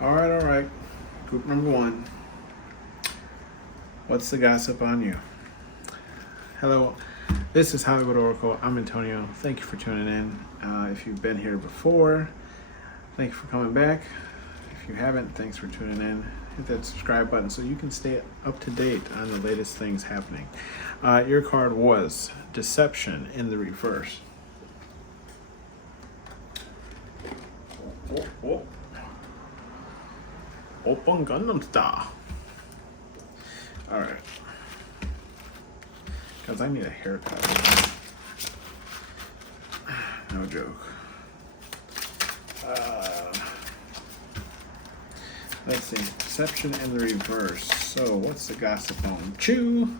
All right. Group number one. What's the gossip on you? Hello, this is Hollywood Oracle. I'm Antonio. Thank you for tuning in. If you've been here before, thank you for coming back. If you haven't, thanks for tuning in. Hit that subscribe button so you can stay up to date on the latest things happening. Your card was Deception in the Reverse. Open Gundam Star. All right. Because I need a haircut. No joke. Let's see. Deception in the Reverse. So, what's the gossip on? Chew.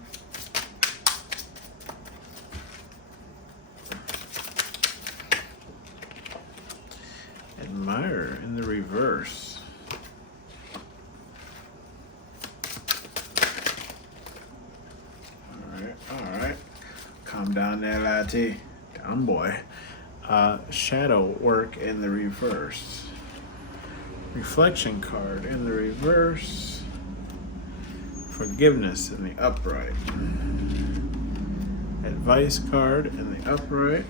Admire in the Reverse. All right. Calm down there, laddie. Down, boy. Shadow work in the reverse. Reflection card in the reverse. Forgiveness in the upright. Advice card in the upright.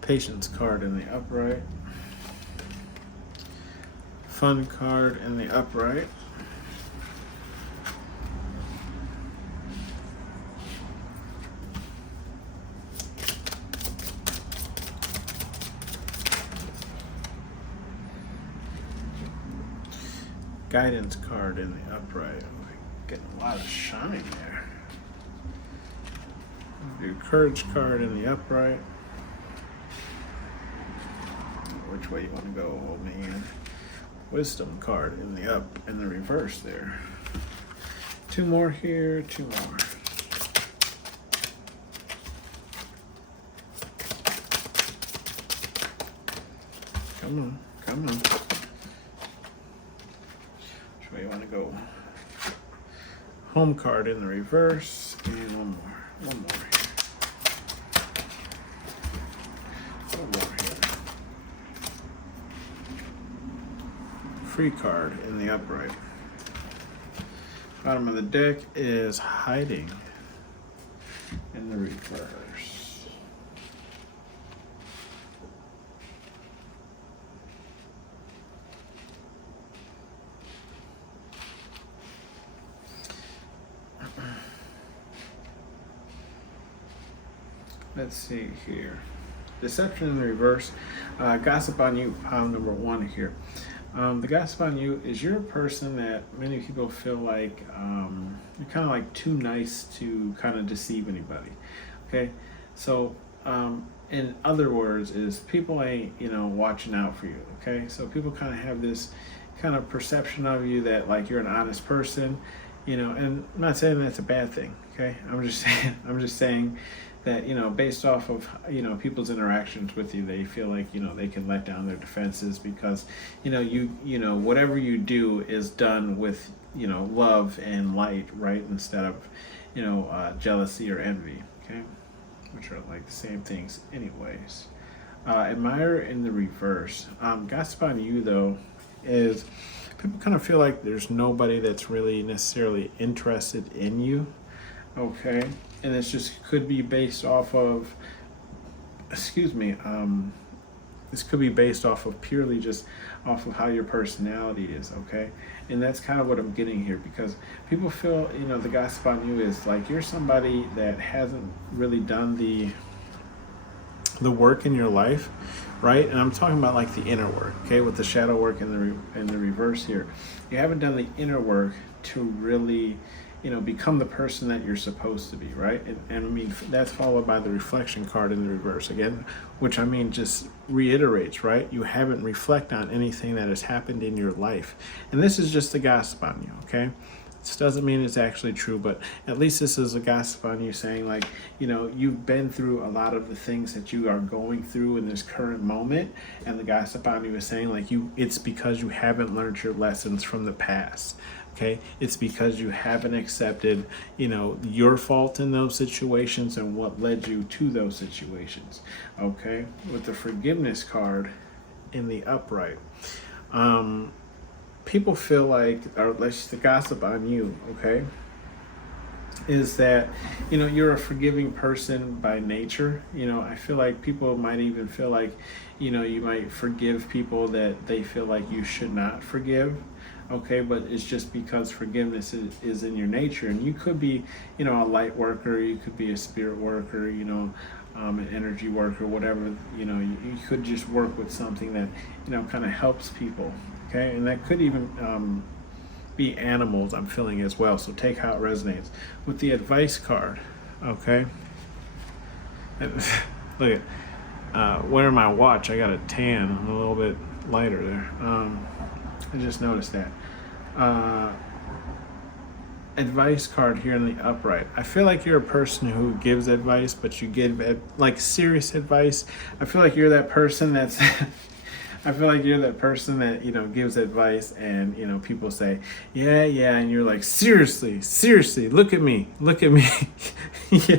Patience card in the upright. Fun card in the upright. Guidance card in the upright. Getting a lot of shine there. Do courage card in the upright. Which way you want to go, old man? Wisdom card in the reverse there. Two more here, two more. Come on. Which way you want to go? Home card in the reverse, and one more here. One more here. Free card in the upright. Bottom of the deck is Hiding in the reverse. Let's see here. Deception in the reverse. Gossip on you, pile number one here. The gossip on you is you're a person that many people feel like you're kind of like too nice to kind of deceive anybody. Okay, so in other words, is people ain't watching out for you. Okay, so people kind of have this kind of perception of you that like you're an honest person, and I'm not saying that's a bad thing. Okay, I'm just saying that based off of people's interactions with you, they feel like they can let down their defenses because whatever you do is done with love and light, right, instead of jealousy or envy, okay, which are like the same things anyways. Admire in the reverse. Gossip on you though is people kind of feel like there's nobody that's really necessarily interested in you, okay, and it's just could be based off of this could be based off of purely just off of how your personality is, okay, and that's kind of what I'm getting here because people feel the gossip on you is like you're somebody that hasn't really done the work in your life, right? And I'm talking about like the inner work, okay, with the shadow work in the reverse here. You haven't done the inner work to really become the person that you're supposed to be, right? And I mean, that's followed by the reflection card in the reverse again, which I mean just reiterates, right? You haven't reflected on anything that has happened in your life. And this is just a gossip on you, okay? This doesn't mean it's actually true, but at least this is a gossip on you saying, like, you've been through a lot of the things that you are going through in this current moment, and the gossip on you is saying, like, it's because you haven't learned your lessons from the past. Okay, it's because you haven't accepted, your fault in those situations and what led you to those situations. Okay, with the forgiveness card in the upright, people feel like, or let's the gossip on you, okay, is that you're a forgiving person by nature. I feel like people might even feel like you might forgive people that they feel like you should not forgive. Okay, but it's just because forgiveness is in your nature, and you could be a light worker, you could be a spirit worker, an energy worker, whatever. You could just work with something that kind of helps people. Okay, and that could even be animals, I'm feeling as well. So take how it resonates with the advice card. Okay, look at wearing my watch, I got a tan. I'm a little bit lighter there. I just noticed that. Advice card here in the upright. I feel like you're a person who gives advice, but you give like serious advice. I feel like you're that person that's I feel like you're that person that gives advice, and people say yeah, and you're like, seriously, look at me yeah.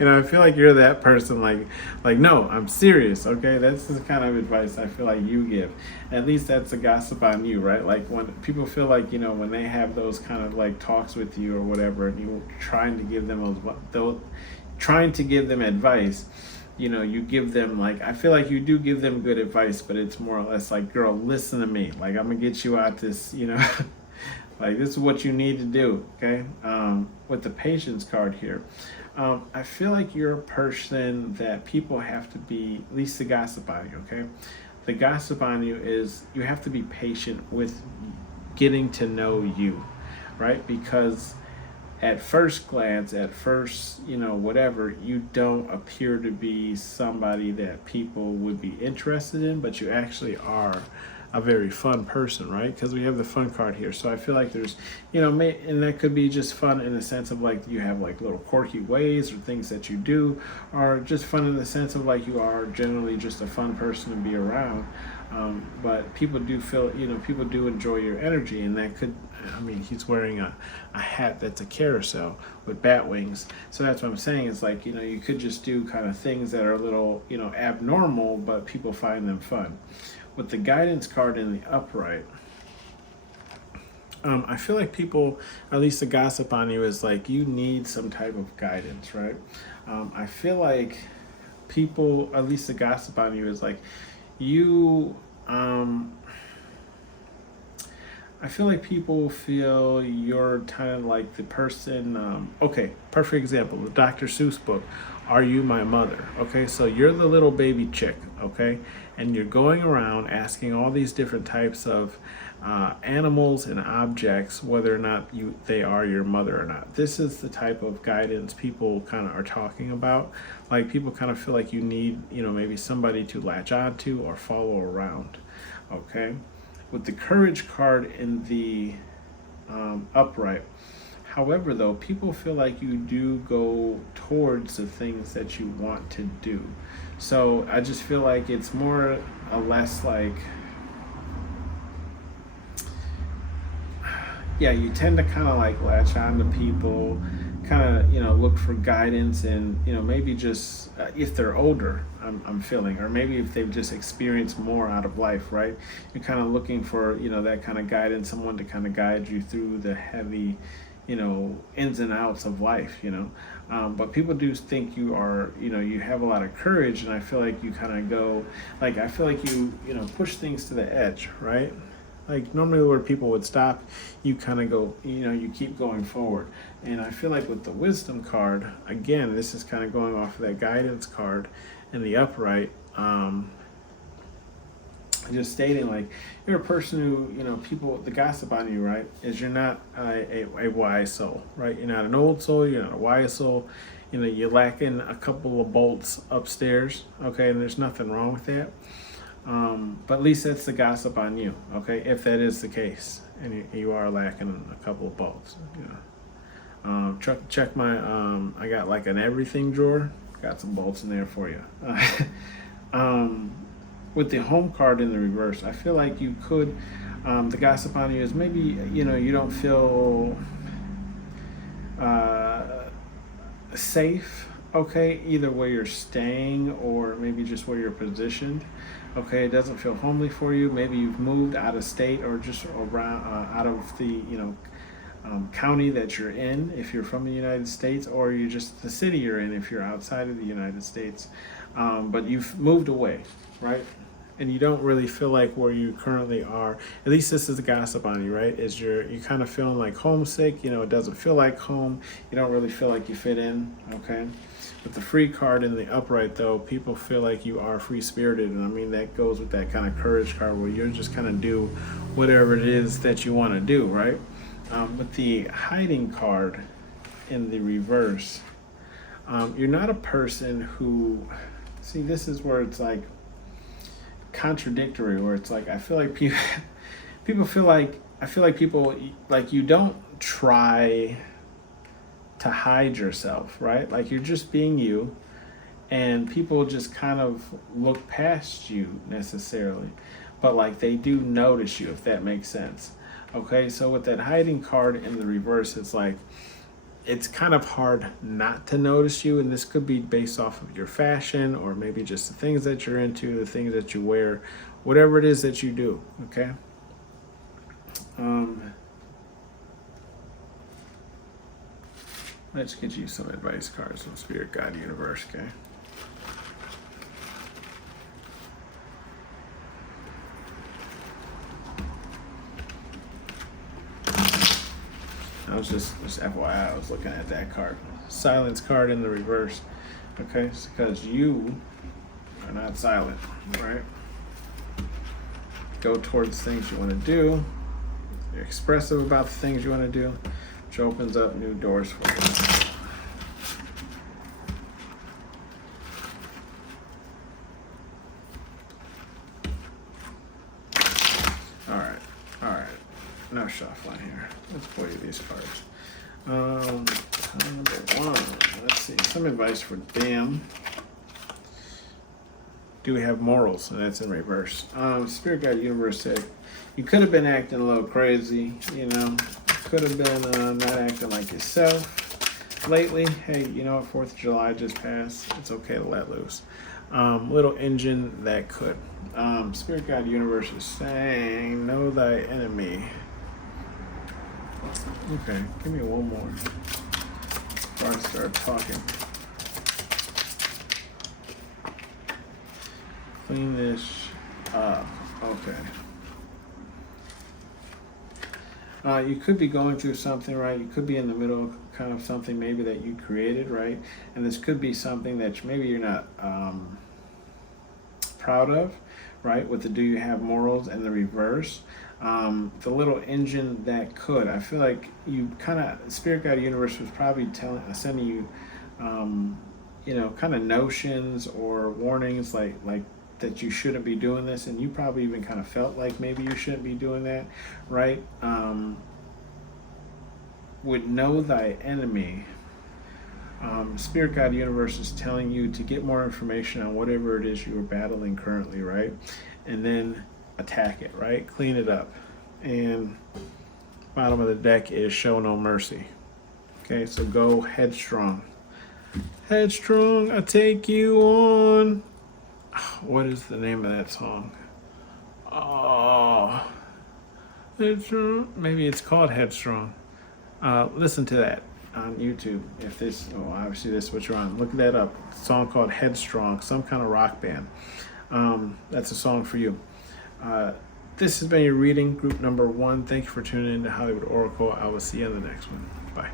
I feel like you're that person, like no, I'm serious. Okay, that's the kind of advice I feel like you give. At least that's a gossip on you, right? Like when people feel like when they have those kind of like talks with you or whatever, and you're trying to give them advice, you give them, like, I feel like you do give them good advice, but it's more or less like, girl, listen to me, like, I'm gonna get you out this, like, this is what you need to do. Okay, with the patience card here, I feel like you're a person that people have to be, at least the gossip on you, okay? The gossip on you is you have to be patient with getting to know you, right? Because at first glance, whatever, you don't appear to be somebody that people would be interested in, but you actually are a very fun person, right? Because we have the fun card here. So I feel like there's, and that could be just fun in the sense of like you have like little quirky ways or things that you do, or just fun in the sense of like you are generally just a fun person to be around. But people do feel, people do enjoy your energy, and that could, he's wearing a hat that's a carousel with bat wings. So that's what I'm saying is like, you could just do kind of things that are a little, abnormal, but people find them fun. With the guidance card in the upright, I feel like people, at least the gossip on you is like, you need some type of guidance, right? I feel like people, at least the gossip on you is like, I feel like people feel you're kind of like the person, okay, perfect example, the Dr. Seuss book, Are You My Mother? Okay, so you're the little baby chick, okay? And you're going around asking all these different types of animals and objects whether or not they are your mother or not. This is the type of guidance people kind of are talking about. Like people kind of feel like you need, maybe somebody to latch onto or follow around, okay? With the courage card in the upright, however, though, people feel like you do go towards the things that you want to do. So I just feel like it's more or less like, yeah, you tend to kind of like latch on to people, kind of, look for guidance, and, maybe just if they're older, I'm feeling, or maybe if they've just experienced more out of life, right? You're kind of looking for, that kind of guidance, someone to kind of guide you through the heavy, ins and outs of life, but people do think you are, you have a lot of courage, and I feel like you kind of go, like, I feel like you push things to the edge, right? Like normally where people would stop, you kind of go, you keep going forward. And I feel like with the wisdom card, again, this is kind of going off of that guidance card in the upright, just stating like you're a person who, people, the gossip on you, right, is you're not a wise soul, right? You're not an old soul, you're not a wise soul. You're lacking a couple of bolts upstairs, okay, and there's nothing wrong with that. But at least that's the gossip on you, okay, if that is the case, and you are lacking a couple of bolts. Check my, I got like an everything drawer, got some bolts in there for you. With the home card in the reverse, I feel like you could, the gossip on you is maybe, you don't feel safe, okay, either where you're staying or maybe just where you're positioned, okay. It doesn't feel homely for you. Maybe you've moved out of state or just around, out of the, county that you're in if you're from the United States, or you're just the city you're in if you're outside of the United States. But you've moved away, right? And you don't really feel like where you currently are. At least this is the gossip on you, right? Is you kind of feeling like homesick. It doesn't feel like home. You don't really feel like you fit in, okay? With the free card in the upright, though, people feel like you are free-spirited, and I mean that goes with that kind of courage card where you're just kind of do whatever it is that you want to do, right? With the hiding card in the reverse, you're not a person who, see, this is where it's like contradictory, where it's like I feel like people feel like, I feel like people, like, you don't try to hide yourself, right? Like you're just being you, and people just kind of look past you necessarily, but like they do notice you, if that makes sense. Okay, so with that hiding card in the reverse, it's like it's kind of hard not to notice you, and this could be based off of your fashion or maybe just the things that you're into, the things that you wear, whatever it is that you do, okay? Let's get you some advice cards from Spirit Guide Universe, okay? I was just FYI, I was looking at that card. Silence card in the reverse. Okay, it's because you are not silent, right? Go towards things you want to do. You're expressive about the things you want to do, which opens up new doors for you. All right. No shuffling here. Let's pull you these cards. Number one, let's see. Some advice for Damn. Do we have morals? And that's in reverse. Spirit Guide Universe said, you could have been acting a little crazy, could have been not acting like yourself lately. Hey, you know what? 4th of July just passed. It's okay to let loose. Little engine that could. Spirit Guide Universe is saying, know thy enemy. Okay, give me one more before I start talking. Clean this up. Okay. You could be going through something, right? You could be in the middle of kind of something maybe that you created, right? And this could be something that maybe you're not proud of, right? With the do you have morals and the reverse. The little engine that could. I feel like you kind of, Spirit Guide Universe was probably sending you, kind of notions or warnings like that you shouldn't be doing this, and you probably even kind of felt like maybe you shouldn't be doing that, right? Would know thy enemy. Spirit Guide Universe is telling you to get more information on whatever it is you are battling currently, right? And then attack it, right? Clean it up. And bottom of the deck is show no mercy. Okay, so go headstrong. Headstrong, I take you on. What is the name of that song? Oh, Headstrong. Maybe it's called Headstrong. Listen to that on YouTube. If this, obviously this is what you're on. Look that up. It's a song called Headstrong, some kind of rock band. That's a song for you. This has been your reading, group number 1. Thank you for tuning in to Hollywood Oracle. I will see you in the next one. Bye.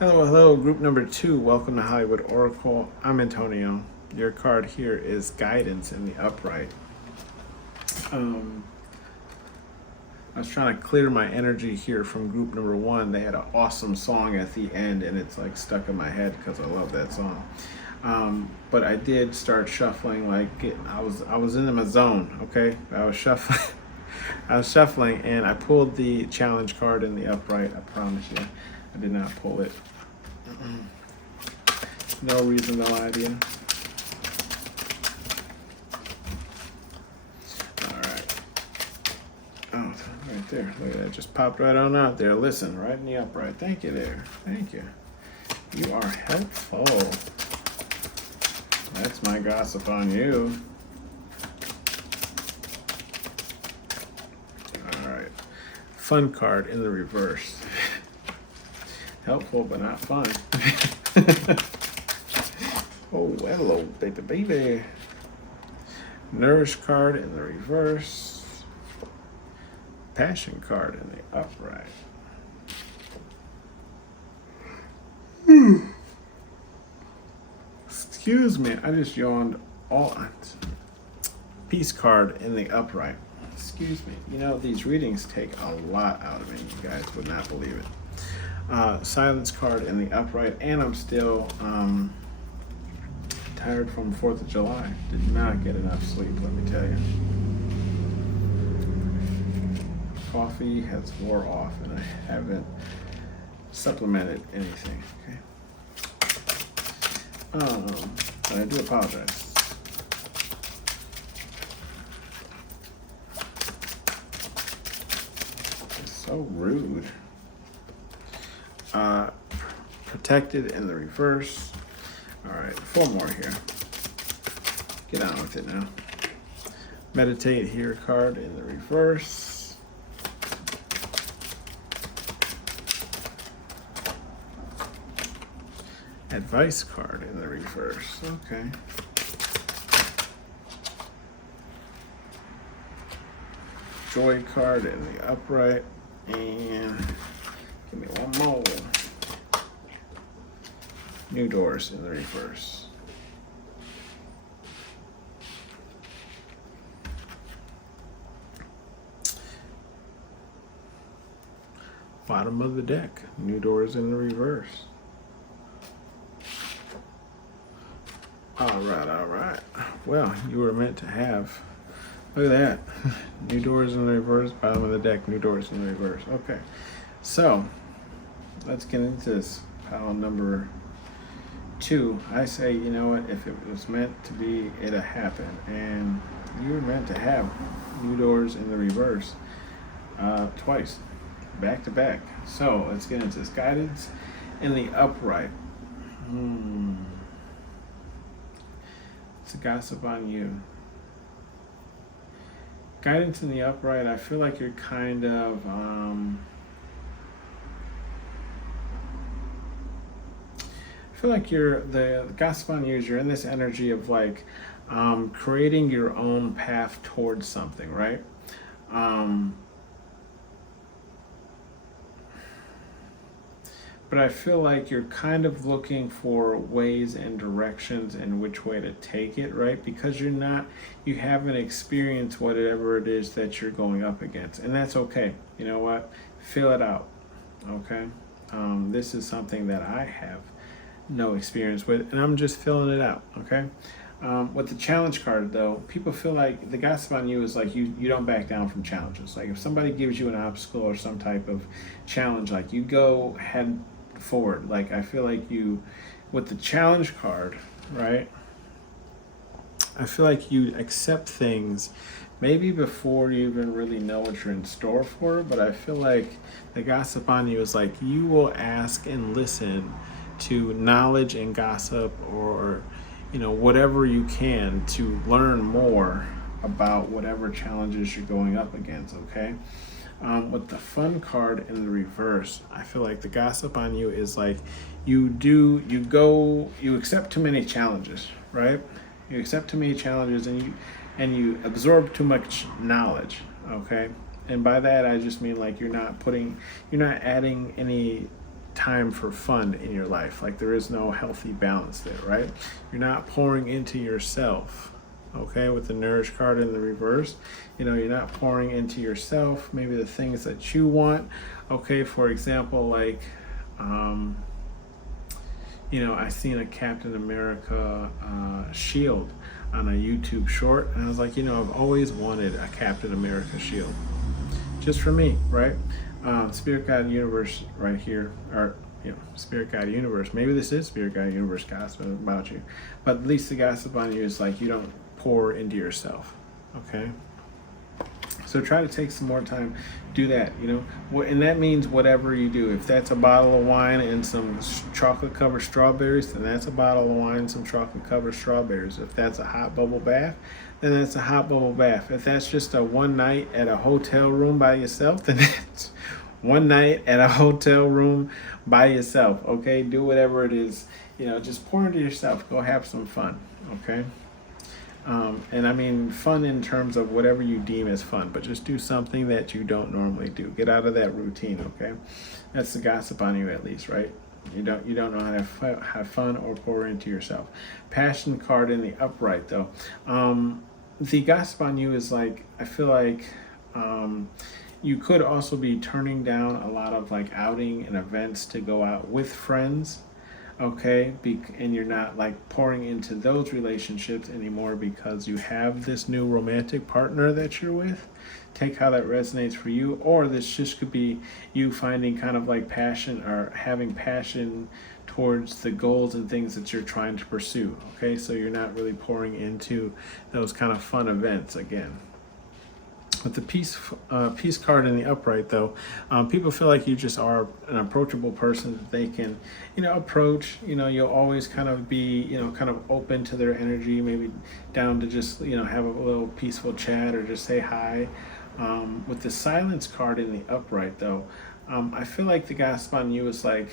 Hello, hello, group number 2. Welcome to Hollywood Oracle. I'm Antonio. Your card here is Guidance in the Upright. I was trying to clear my energy here from group number 1. They had an awesome song at the end, and it's like stuck in my head because I love that song. But I did start shuffling. I was in my zone. Okay, I was shuffling. I was shuffling, and I pulled the challenge card in the upright. I promise you, I did not pull it. No reason to lie to you. All right. Oh, right there. Look at that. Just popped right on out there. Listen, right in the upright. Thank you there. Thank you. You are helpful. That's my gossip on you. All right. Fun card in the reverse. Helpful, but not fun. Oh, hello, baby. Nourish card in the reverse. Passion card in the upright. Excuse me, I just yawned all. Peace card in the upright. Excuse me. You know, these readings take a lot out of me. You guys would not believe it. Silence card in the upright, and I'm still tired from 4th of July. Did not get enough sleep, let me tell you. Coffee has wore off, and I haven't supplemented anything. Okay. But I do apologize. It's so rude. Protected in the reverse. All right, 4 more here. Get on with it now. Meditate here card in the reverse. Advice card in the reverse. Okay. Joy card in the upright. And give me one more. New doors in the reverse. Bottom of the deck. New doors in the reverse. All right. Well, you were meant to have. Look at that. New doors in the reverse. Bottom of the deck. New doors in the reverse. Okay. So, let's get into this pile number 2. I say, you know what? If it was meant to be, it'll happen. And you were meant to have new doors in the reverse twice. Back to back. So, let's get into this. Guidance in the upright. It's a gossip on you. Guidance in the upright, I feel like you're kind of I feel like the gossip on you is you're in this energy of like creating your own path towards something, right? But I feel like you're kind of looking for ways and directions and which way to take it, right? Because you haven't experienced whatever it is that you're going up against. And that's okay. You know what? Feel it out, okay? This is something that I have no experience with, and I'm just filling it out, okay? With the challenge card, though, people feel like the gossip on you is like you don't back down from challenges. Like if somebody gives you an obstacle or some type of challenge, like you go head forward. Like I feel like you, with the challenge card, right? I feel like you accept things maybe before you even really know what you're in store for, but I feel like the gossip on you is like you will ask and listen to knowledge and gossip, or whatever you can to learn more about whatever challenges you're going up against, okay? With the fun card in the reverse, I feel like the gossip on you is like you accept too many challenges, right? You accept too many challenges and you absorb too much knowledge, okay? And by that I just mean like you're not adding any time for fun in your life. Like there is no healthy balance there, right? You're not pouring into yourself. Okay, with the nourish card in the reverse, you're not pouring into yourself, maybe the things that you want. Okay, for example, like I seen a Captain America shield on a YouTube short, and I was like, I've always wanted a Captain America shield, just for me, right? Spirit Guide Universe right here, or Spirit Guide Universe. Maybe this is Spirit Guide Universe gossip about you, but at least the gossip on you is like you don't pour into yourself. Okay, so try to take some more time, do that. And that means whatever you do. If that's a bottle of wine and some chocolate covered strawberries, then that's a bottle of wine and some chocolate covered strawberries. If that's a hot bubble bath, then that's a hot bubble bath. If that's just a one night at a hotel room by yourself, then it's one night at a hotel room by yourself. Okay, do whatever it is. Just pour into yourself. Go have some fun. Okay. And I mean fun in terms of whatever you deem as fun, but just do something that you don't normally do. Get out of that routine, okay? That's the gossip on you, at least, right? You don't know how to have fun or pour into yourself. Passion card in the upright, though. The gossip on you is like, I feel like you could also be turning down a lot of like outing and events to go out with friends. Okay, and you're not like pouring into those relationships anymore because you have this new romantic partner that you're with. Take how that resonates for you, or this just could be you finding kind of like passion or having passion towards the goals and things that you're trying to pursue. Okay, so you're not really pouring into those kind of fun events again. With the peace card in the upright, though, people feel like you just are an approachable person that they can, approach. You'll always kind of be, kind of open to their energy, maybe down to just, have a little peaceful chat or just say hi. With the silence card in the upright, though, I feel like the gossip on you is like,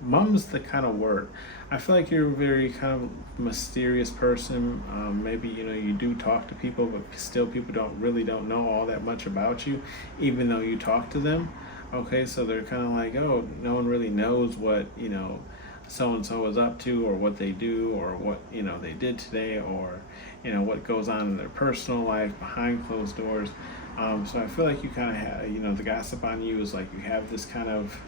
mum's the kind of word. I feel like you're a very kind of mysterious person. Maybe you do talk to people, but still people don't know all that much about you, even though you talk to them. Okay, so they're kind of like, oh, no one really knows what so and so is up to, or what they do, or what they did today, or what goes on in their personal life behind closed doors. So I feel like you kind of have the gossip on you is like you have this kind of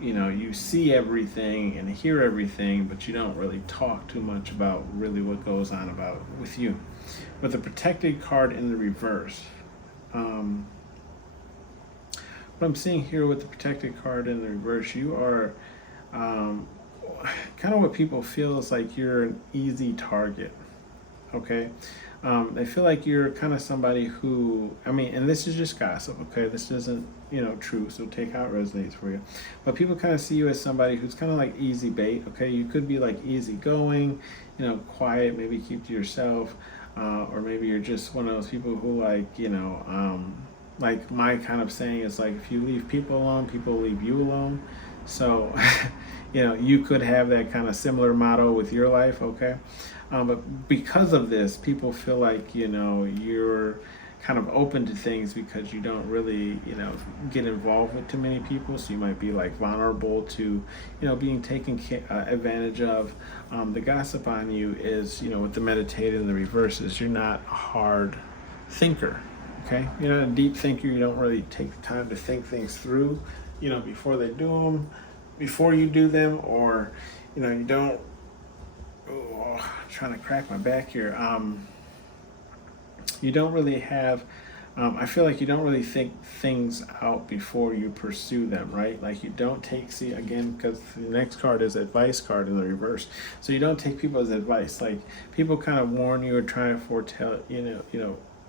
you see everything and hear everything, but you don't really talk too much about really what goes on about with you. With the protected card in the reverse, what I'm seeing here with the protected card in the reverse, you are kind of what people feel is like you're an easy target. Okay, they feel like you're kind of somebody who, and this is just gossip, okay? This isn't, true, so take how it resonates for you. But people kind of see you as somebody who's kind of like easy bait, okay? You could be like easygoing, quiet, maybe keep to yourself, or maybe you're just one of those people who like my kind of saying is like, if you leave people alone, people leave you alone. So, you could have that kind of similar motto with your life, okay? But because of this, people feel like, you're kind of open to things because you don't really, get involved with too many people. So you might be like vulnerable to, being taken advantage of. The gossip on you is, with the meditated and the reverses, you're not a hard thinker, okay? You're not a deep thinker. You don't really take the time to think things through, before they do them, before you do them, or, you don't. I'm trying to crack my back here. You don't really have, I feel like you don't really think things out before you pursue them, right? Like you don't again, because the next card is advice card in the reverse. So you don't take people's advice. Like people kind of warn you or try to foretell,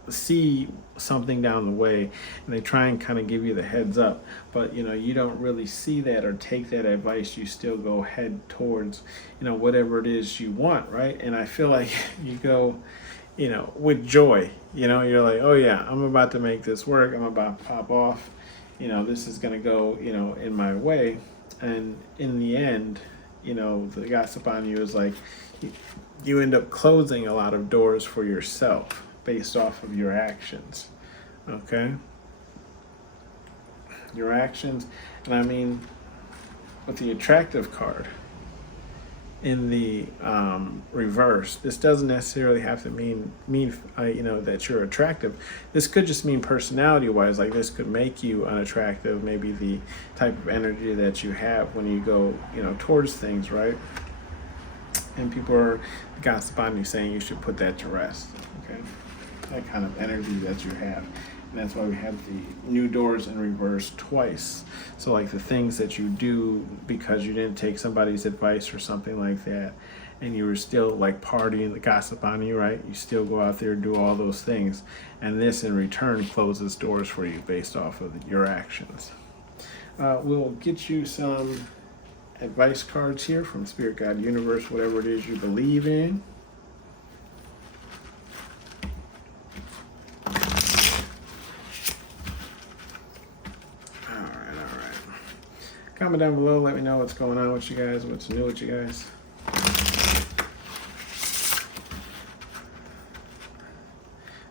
see something down the way, and they try and kind of give you the heads up, but you don't really see that or take that advice. You still go head towards whatever it is you want, right? And I feel like you go with joy. You're like, oh yeah, I'm about to make this work, I'm about to pop off, this is gonna go in my way. And in the end, the gossip on you is like you end up closing a lot of doors for yourself based off of your actions. Okay, your actions. And I mean, with the attractive card in the reverse, this doesn't necessarily have to mean that you're attractive. This could just mean personality wise, like this could make you unattractive, maybe the type of energy that you have when you go towards things, right? And people are gossip on you saying you should put that to rest. Okay, that kind of energy that you have. And that's why we have the new doors in reverse twice. So like the things that you do because you didn't take somebody's advice or something like that, and you were still like partying, the gossip on you, right? You still go out there and do all those things. And this in return closes doors for you based off of your actions. We'll get you some advice cards here from Spirit, God, Universe, whatever it is you believe in. Comment down below, let me know what's going on with you guys, what's new with you guys.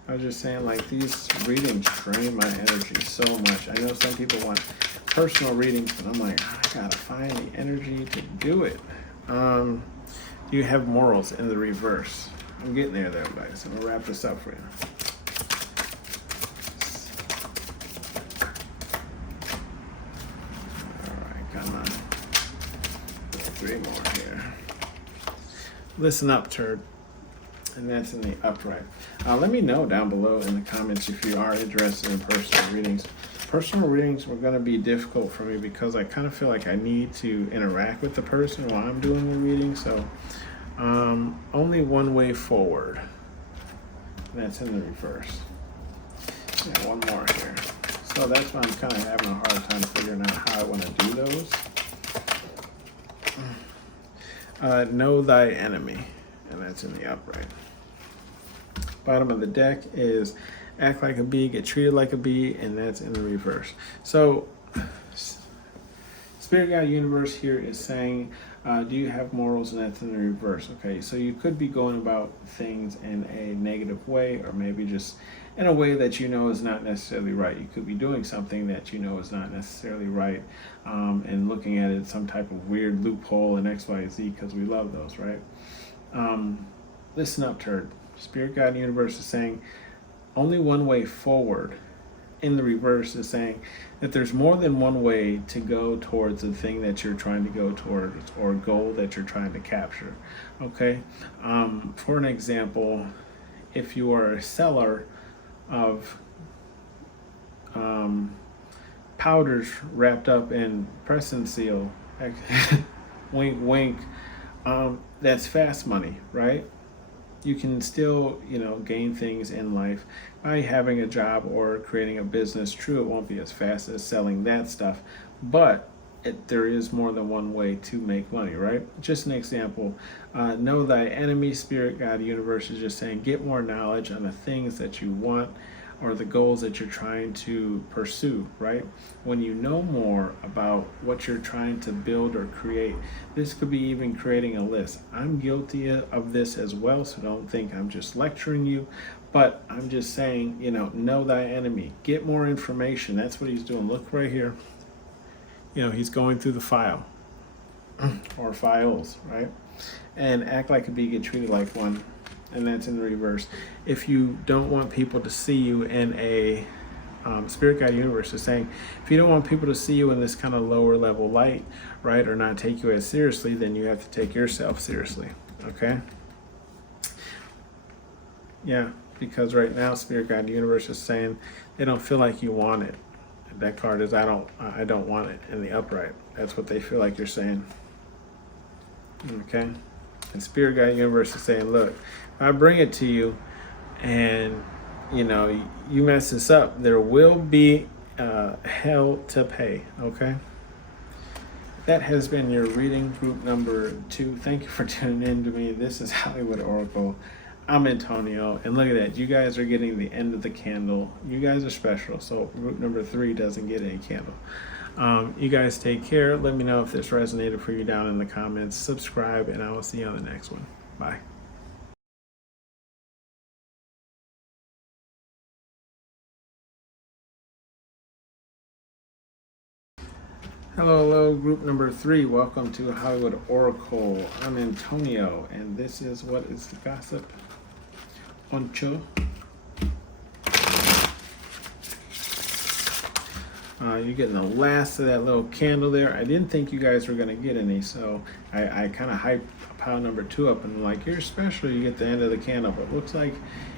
I was just saying, like, these readings drain my energy so much. I know some people want personal readings, but I'm like, I gotta find the energy to do it. Do you have morals in the reverse? I'm getting there though, guys. I'm gonna wrap this up for you. Three more here. Listen up, turd. And that's in the upright. Let me know down below in the comments if you are interested in personal readings. Personal readings were going to be difficult for me because I kind of feel like I need to interact with the person while I'm doing the reading. So only one way forward. And that's in the reverse. Yeah, one more here. So that's why I'm kind of having a hard time figuring out how I want to do those. Know thy enemy, and that's in the upright. Bottom of the deck is act like a bee, get treated like a bee, and that's in the reverse. So Spirit, God, Universe here is saying, do you have morals? And that's in the reverse. Okay, so you could be going about things in a negative way, or maybe just in a way that is not necessarily right. You could be doing something that is not necessarily right, and looking at it some type of weird loophole in X, Y, Z, because we love those, right? Listen up, turd. Spirit, God, Universe is saying only one way forward. In the reverse is saying that there's more than one way to go towards the thing that you're trying to go towards or goal that you're trying to capture. Okay, for an example, if you are a seller of powders wrapped up in press and seal, wink wink, that's fast money, right? You can still gain things in life by having a job or creating a business. True, it won't be as fast as selling that stuff, but there is more than one way to make money, right? Just an example, know thy enemy. Spirit, God, Universe is just saying get more knowledge on the things that you want or the goals that you're trying to pursue, right? When you know more about what you're trying to build or create, this could be even creating a list. I'm guilty of this as well, so don't think I'm just lecturing you, but I'm just saying, know thy enemy. Get more information. That's what he's doing. Look right here. He's going through the file or files, right? And act like a bee, get treated like one. And that's in the reverse. If you don't want people to see you in a Spirit, God, Universe is saying, if you don't want people to see you in this kind of lower level light, right, or not take you as seriously, then you have to take yourself seriously. Okay? Yeah, because right now Spirit, God, Universe is saying they don't feel like you want it. That card is I don't want it in the upright. That's what they feel like you're saying. Okay? And Spirit, God, Universe is saying, look, if I bring it to you and you mess this up, there will be hell to pay. Okay? That has been your reading group number 2. Thank you for tuning in to me. This is Hollywood Oracle. I'm Antonio, and look at that. You guys are getting the end of the candle. You guys are special, so group number 3 doesn't get any candle. You guys take care. Let me know if this resonated for you down in the comments. Subscribe, and I will see you on the next one. Bye. Hello, hello, group number 3. Welcome to Hollywood Oracle. I'm Antonio, and this is What is the Gossip? Oncho. You're getting the last of that little candle there. I didn't think you guys were going to get any, so I kind of hyped pile number 2 up and I'm like, you're special, you get the end of the candle, but it looks like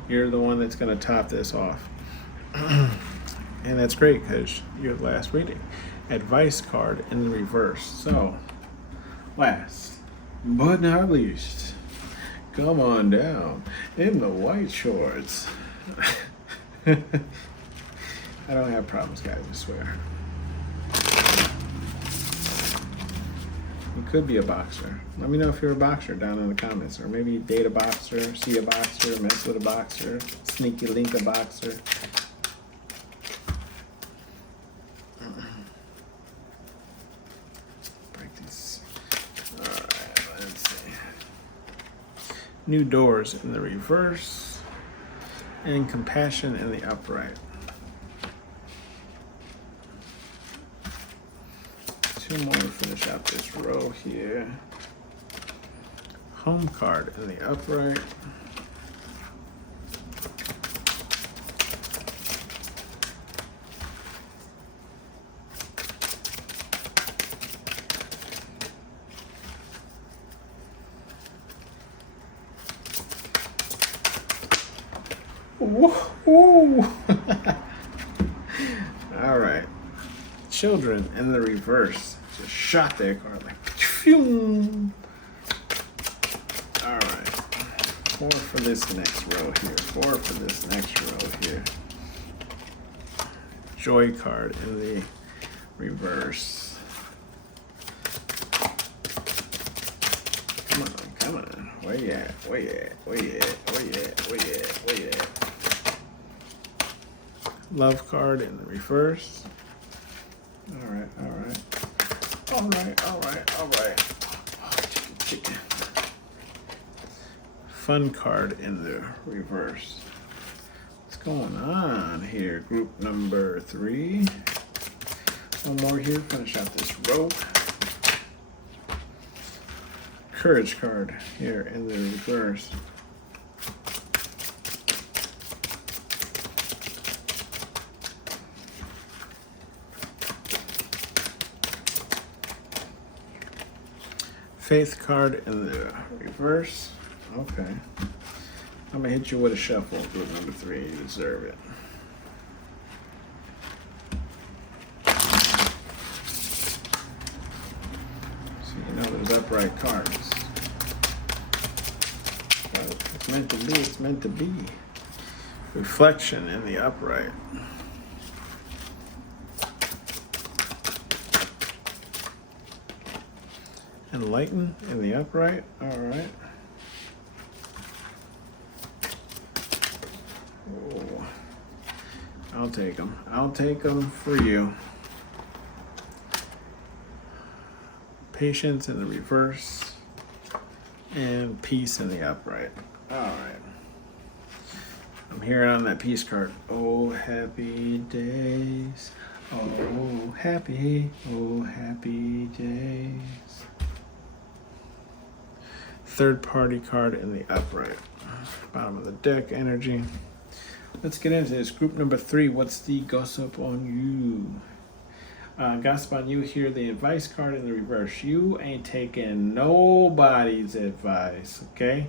you're the one that's going to top this off. And that's great because you're the last reading. Advice card in the reverse. So, last but not least, come on down in the white shorts. I don't have problems, guys, I swear. You could be a boxer. Let me know if you're a boxer down in the comments. Or maybe date a boxer, see a boxer, mess with a boxer, sneaky link a boxer. Break these. Alright, let's see. New doors in the reverse. And compassion in the upright. 2 more to finish out this row here. Home card in the upright. Woo! All right. Children in the reverse. Just shot their card like phew. All right. 4 for this next row here. 4 for this next row here. Joy card in the reverse. Come on, come on. Where you at? Where you at? Where you at? Where you at? Where you at? Where you at? Love card in the reverse. All right, all right. All right, all right, all right. Oh, chicken. Fun card in the reverse. What's going on here? Group number 3. One more here, finish out this row. Courage card here in the reverse. Faith card in the reverse. Okay. I'm gonna hit you with a shuffle, group number 3. You deserve it. So you know there's upright cards. Well, it's meant to be, it's meant to be. Reflection in the upright. Enlighten in the upright. All right. Oh, I'll take them. I'll take them for you. Patience in the reverse. And peace in the upright. All right. I'm hearing on that peace card. Oh, happy days. Oh, happy days. Third party card in the upright. Bottom of the deck energy. Let's get into this. Group number 3. What's the gossip on you? Gossip on you here. The advice card in the reverse. You ain't taking nobody's advice. Okay.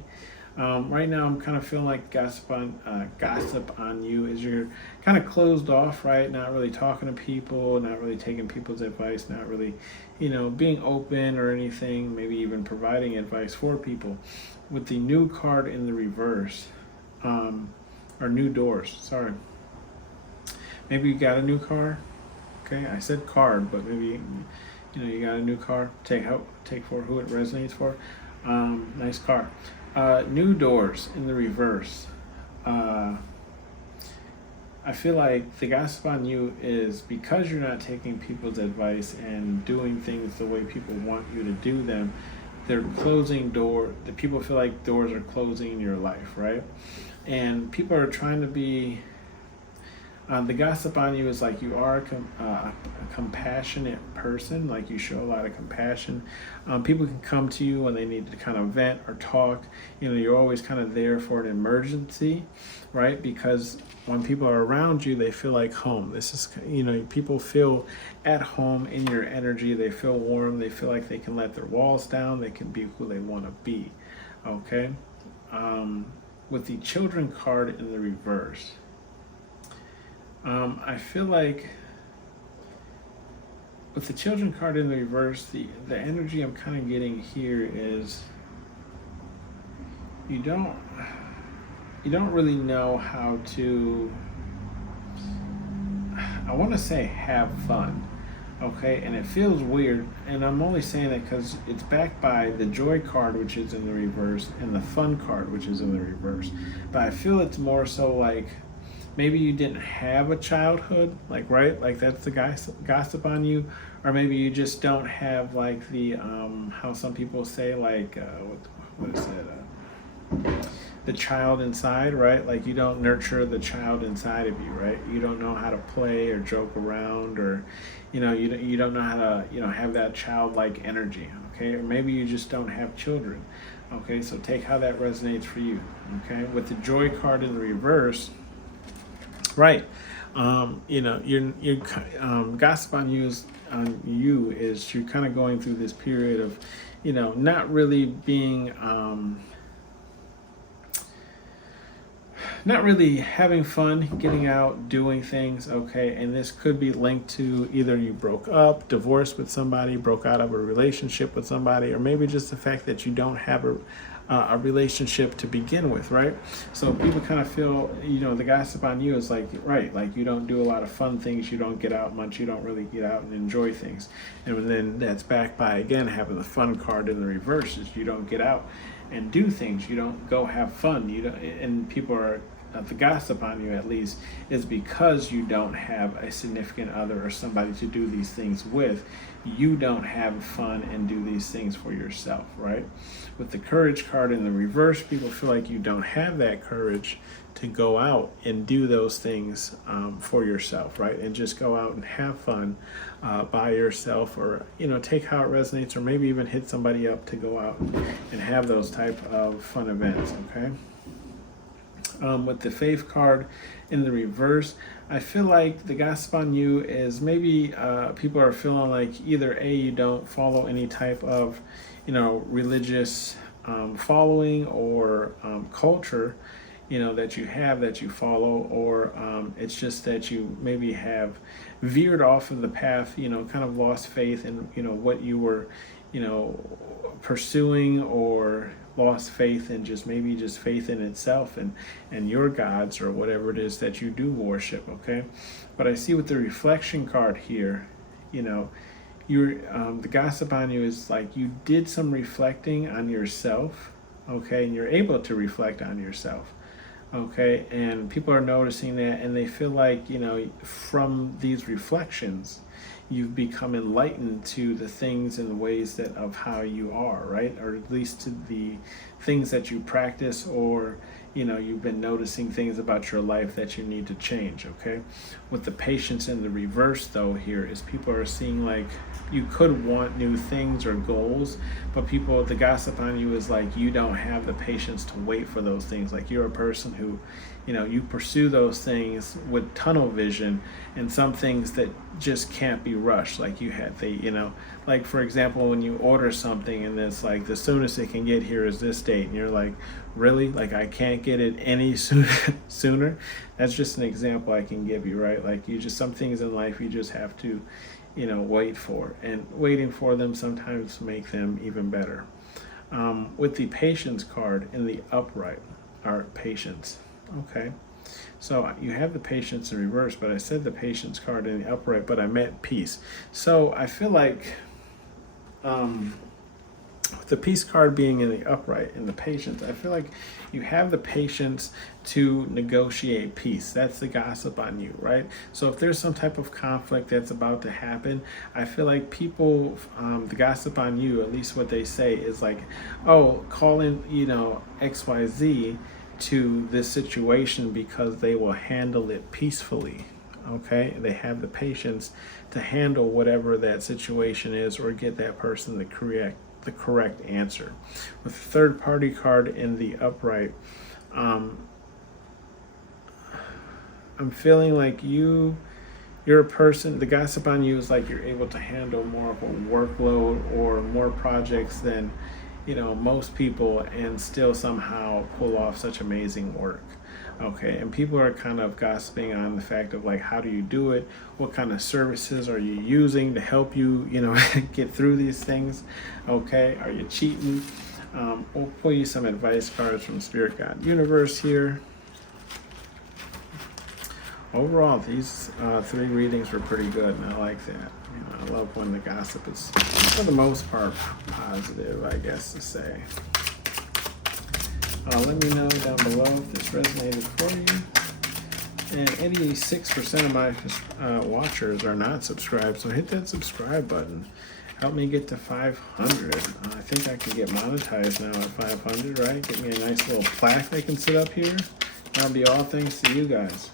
Right now, I'm kind of feeling like gossip on you is you're kind of closed off, right? Not really talking to people, not really taking people's advice, not really, being open or anything. Maybe even providing advice for people. With the new card in the reverse, or new doors. Sorry. Maybe you got a new car. Okay, I said card, but maybe you got a new car. Take for who it resonates for. Nice car. New doors in the reverse. I feel like the gossip on you is because you're not taking people's advice and doing things the way people want you to do them, they're closing the people feel like doors are closing in your life, right? And people are trying to be The gossip on you is like you are a compassionate person, like you show a lot of compassion. People can come to you when they need to kind of vent or talk. You're always kind of there for an emergency, right? Because when people are around you, they feel like home. This is, people feel at home in your energy. They feel warm. They feel like they can let their walls down. They can be who they want to be, okay? With the children card in the reverse, I feel like with the children card in the reverse, the energy I'm kind of getting here is you don't really know how to, I want to say have fun, okay? And it feels weird, and I'm only saying that because it's backed by the joy card, which is in the reverse, and the fun card, which is in the reverse. But I feel it's more so like maybe you didn't have a childhood, like, right? Like that's the gossip on you. Or maybe you just don't have like the, how some people say, like, what is it? The child inside, right? Like you don't nurture the child inside of you, right? You don't know how to play or joke around, or, you don't know how to, have that childlike energy, okay? Or maybe you just don't have children, okay? So take how that resonates for you, okay? With the joy card in the reverse, right? You're gossip on you is you're kind of going through this period of, not really being, not really having fun, getting out, doing things, okay? And this could be linked to either you broke up, divorced with somebody, broke out of a relationship with somebody, or maybe just the fact that you don't have a relationship to begin with, right? So people kind of feel, the gossip on you is like, right, like you don't do a lot of fun things, you don't get out much, you don't really get out and enjoy things. And then that's backed by, again, having the fun card in the reverse, is you don't get out and do things, you don't go have fun, and people are, the gossip on you at least is because you don't have a significant other or somebody to do these things with. You don't have fun and do these things for yourself, right? With the courage card in the reverse, people feel like you don't have that courage to go out and do those things for yourself, right? And just go out and have fun by yourself, or, take how it resonates, or maybe even hit somebody up to go out and have those type of fun events, okay? With the faith card in the reverse, I feel like the gossip on you is maybe people are feeling like either A, you don't follow any type of, religious following or culture, that you follow, or it's just that you maybe have veered off of the path, kind of lost faith in, what you were, pursuing, or lost faith in just faith in itself and your gods or whatever it is that you do worship, okay? But I see with the reflection card here, you're the gossip on you is like you did some reflecting on yourself, okay? And you're able to reflect on yourself, okay? And people are noticing that, and they feel like, from these reflections, you've become enlightened to the things and the ways that of how you are, right? Or at least to the things that you practice, or you've been noticing things about your life that you need to change, okay? With the patience in the reverse though here is people are seeing like you could want new things or goals, but the gossip on you is like you don't have the patience to wait for those things. Like you're a person who, you pursue those things with tunnel vision, and some things that just can't be rushed. Like like for example, when you order something and it's like the soonest it can get here is this date, and you're like, really? Like I can't get it any sooner? That's just an example I can give you, right? Like some things in life you just have to, wait for, and waiting for them sometimes make them even better. With the patience card in the upright, are patience. Okay, so you have the patience in reverse, but I said the patience card in the upright, but I meant peace. So I feel like with the peace card being in the upright and the patience, I feel like you have the patience to negotiate peace. That's the gossip on you, right? So if there's some type of conflict that's about to happen, I feel like people, the gossip on you, at least what they say is like, oh, call in, XYZ to this situation because they will handle it peacefully. Okay, they have the patience to handle whatever that situation is or get that person the correct answer. With the third party card in the upright, I'm feeling like you're a person, the gossip on you is like you're able to handle more of a workload or more projects than most people, and still somehow pull off such amazing work. Okay, and people are kind of gossiping on the fact of like, how do you do it? What kind of services are you using to help you, get through these things? Okay, are you cheating? We'll pull you some advice cards from Spirit Guide Universe here. Overall, these 3 readings were pretty good, and I like that. I love when the gossip is, for the most part, positive, I guess to say. Let me know down below if this resonated for you. And 86% of my watchers are not subscribed, so hit that subscribe button. Help me get to 500. I think I can get monetized now at 500, right? Get me a nice little plaque they can sit up here. That'll be all thanks to you guys.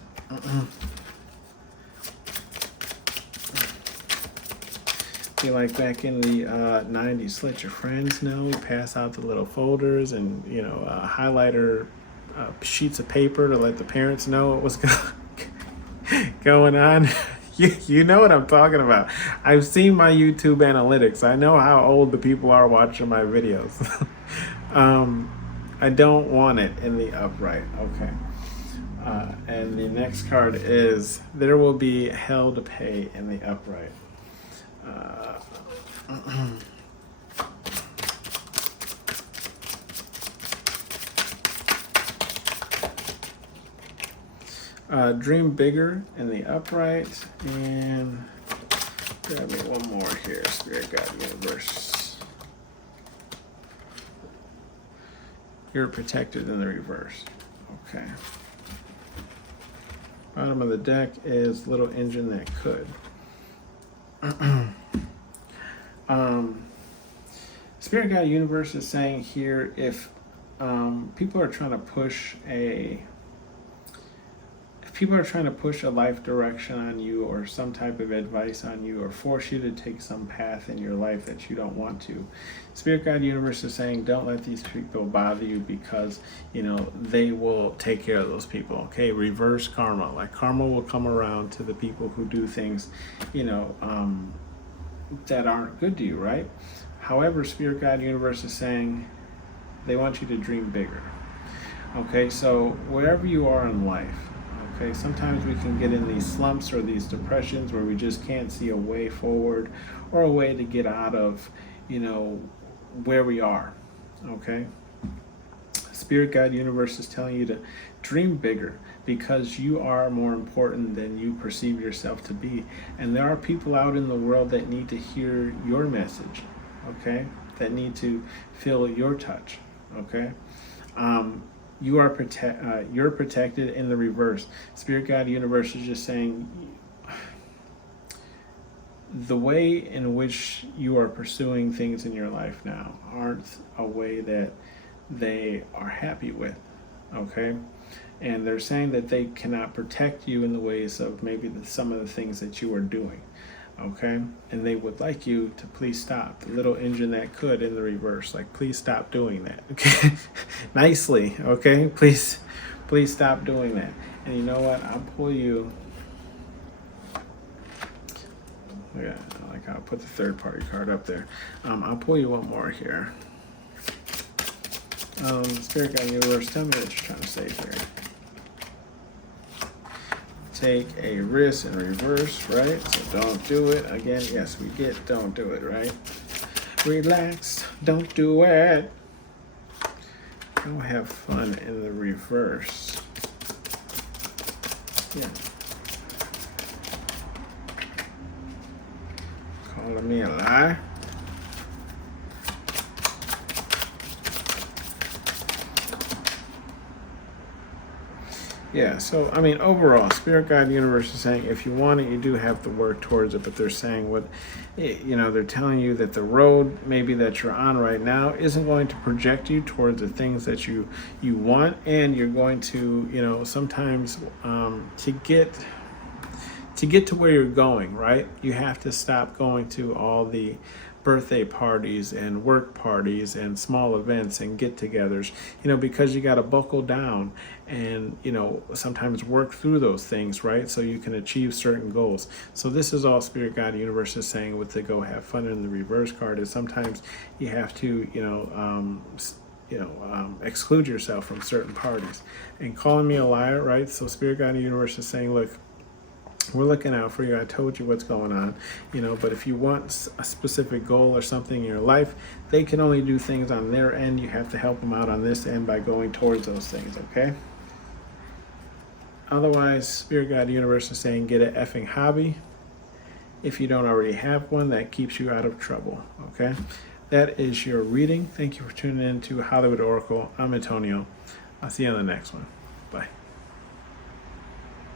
Be like back in the 90s, let your friends know, pass out the little folders and highlighter sheets of paper to let the parents know what was going on. You know what I'm talking about. I've seen my YouTube analytics. I know how old the people are watching my videos. I don't want it in the upright. Okay. And the next card is there will be hell to pay in the upright. Dream bigger in the upright, and grab me one more here, Spirit Guide Universe. You're protected in the reverse. Okay. Bottom of the deck is little engine that could. Spirit Guide Universe is saying here, if people are trying to push a life direction on you, or some type of advice on you, or force you to take some path in your life that you don't want to, Spirit Guide Universe is saying don't let these people bother you, because they will take care of those people. Okay, reverse karma. Like, karma will come around to the people who do things that aren't good to you, right? However, Spirit Guide Universe is saying they want you to dream bigger. Okay, so wherever you are in life, okay, sometimes we can get in these slumps or these depressions where we just can't see a way forward or a way to get out of, where we are. Okay, Spirit Guide Universe is telling you to dream bigger, because you are more important than you perceive yourself to be. And there are people out in the world that need to hear your message, okay? That need to feel your touch, okay? You're protected in the reverse. Spirit Guide Universe is just saying the way in which you are pursuing things in your life now aren't a way that they are happy with, okay? And they're saying that they cannot protect you in the ways of maybe some of the things that you are doing, okay? And they would like you to please stop. The little engine that could in the reverse, like, please stop doing that, okay? Nicely, okay? Please stop doing that. And you know what? I'll pull you. Yeah, I like how I put the third party card up there. I'll pull you one more here. Spirit Guide Universe, tell me what you're trying to say here. Take a risk in reverse, right? So don't do it. Again, yes, we get don't do it, right? Relax, don't do it. Go have fun in the reverse. Yeah. Calling me a lie. Yeah, so I mean, overall, Spirit Guide Universe is saying if you want it, you do have to work towards it. But they're saying they're telling you that the road maybe that you're on right now isn't going to project you towards the things that you want, and you're going to, sometimes to get to where you're going, right? You have to stop going to all the birthday parties and work parties and small events and get-togethers, because you got to buckle down and, sometimes work through those things, right? So you can achieve certain goals. So this is all Spirit Guide Universe is saying with the Go Have Fun in the reverse card is sometimes you have to, exclude yourself from certain parties. And calling me a liar, right? So Spirit Guide Universe is saying, look, we're looking out for you. I told you what's going on, but if you want a specific goal or something in your life, they can only do things on their end. You have to help them out on this end by going towards those things, okay? Otherwise, Spirit Guide Universe is saying get an effing hobby. If you don't already have one, that keeps you out of trouble, okay? That is your reading. Thank you for tuning in to Hollywood Oracle. I'm Antonio. I'll see you on the next one. Bye.